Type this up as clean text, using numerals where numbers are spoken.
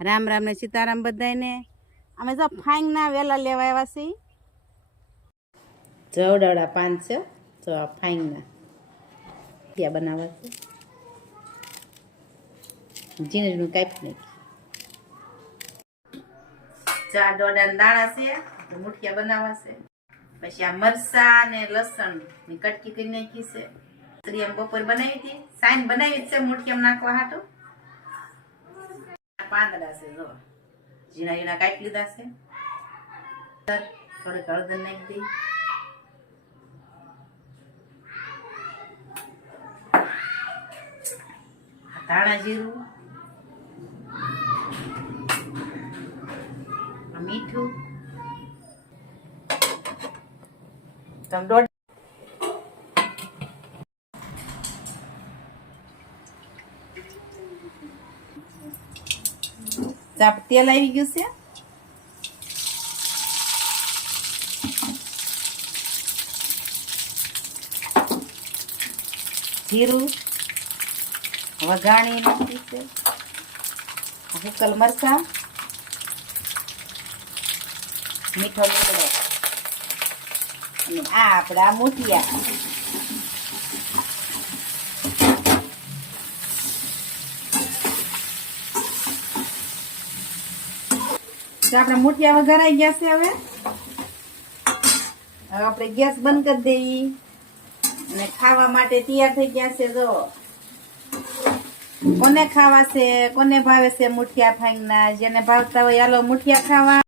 રામ રામ ને સીતારામ બધાને। અમે જો ફાઈંગના વેલા લેવા આવ્યા છીએ। જવડાવડા પાન છે તો આ ફાઈંગના ત્યાં બનાવવા છે। ઝીણું ઝીણું કાપી નાખી। ચા દોડાના દાણા છે તો મુઠિયા બનાવવા છે। પછી આ મરસા ને લસણ ની કટકી કરી નાખી છે। ત્રિયમ બપોર બનાવી હતી, સાઈન બનાવી છે મુઠિયામાં નાખવા હાટું। પાંદડા છે જો ઝીણા ઝીણા કાપી લીધા છે। થોડીક હળદર નાખી દઈ, ધાણા જીરું, મીઠું, દોઢ તેલ આવી ગયું છે। જીરું વઘાણી નાખી છે। હુકલ મરચાં, મીઠો લીમડો અને આ આપણા મુઠિયા। આપણા મુઠિયા વઘારાઈ ગયા છે। હવે આપણે ગેસ બંધ કરી દઈએ અને ખાવા માટે તૈયાર થઈ ગયા છે। જો કોને ખાવા છે, કોને ભાવે છે મુઠિયા ફાઈંગના, જેને ભાવતા હોય હાલો મુઠિયા ખાવા।